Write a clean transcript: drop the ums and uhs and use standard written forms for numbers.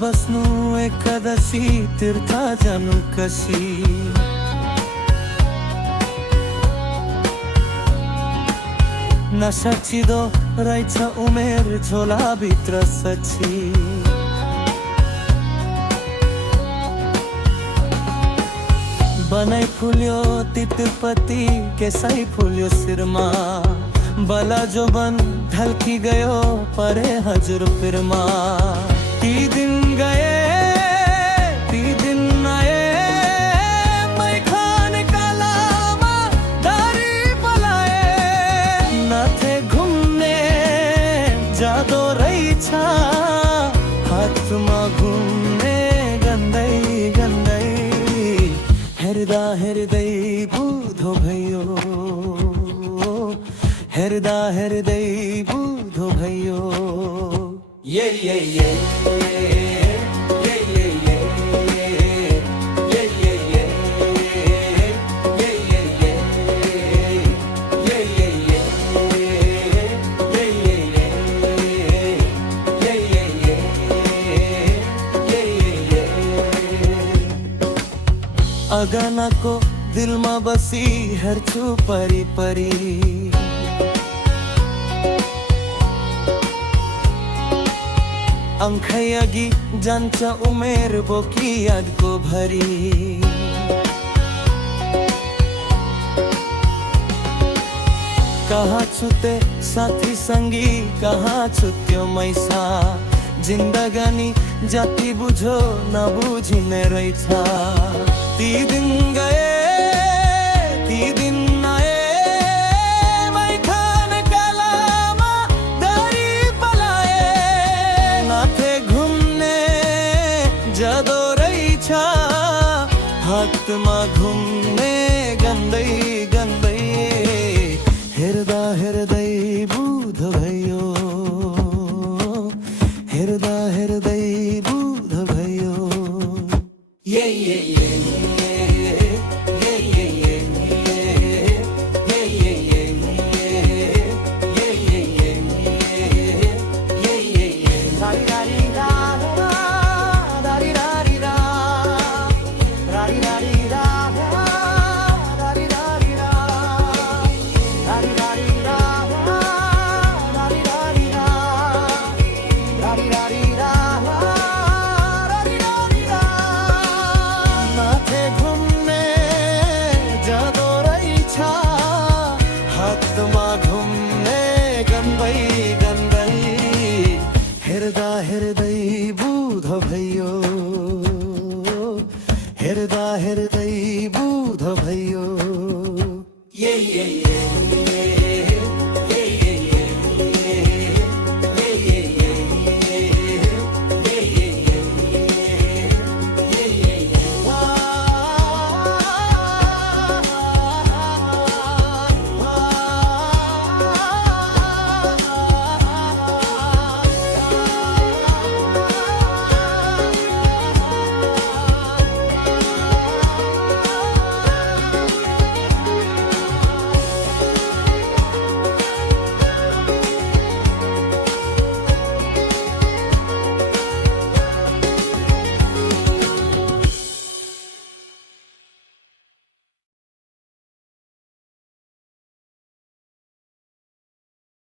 बस्नु एकादशी तीर्थ जानु कसी नसाचिदो रहेछ उमेर झोलाभित्र सची बनाई फुल्यो तितपति केसै फुल्यो शिरमा बला जोबन ढल्की गयो परे हजुर फिरमा ती दिन गए ती दिन आए मै खाने कालामा दारी पलाए नाथे घुम्ने जादो रहेछ हातमा घुम्ने गन्दै गन्दै हेर्दा हेर्दै बुधो भयो हेर्दा हेर्दै बुधो भयो ये ये ये अगनाको दिलमा बसी हेर्छु परी परी आँखै अघि जान्छ उमेर बोकी यादको भरी कहाँ छुते साथी संगी कहाँ छुट्यो मैसा जिन्दगानी जाति बुझो नबुझिने रहेछ ती दिन गए ती दिन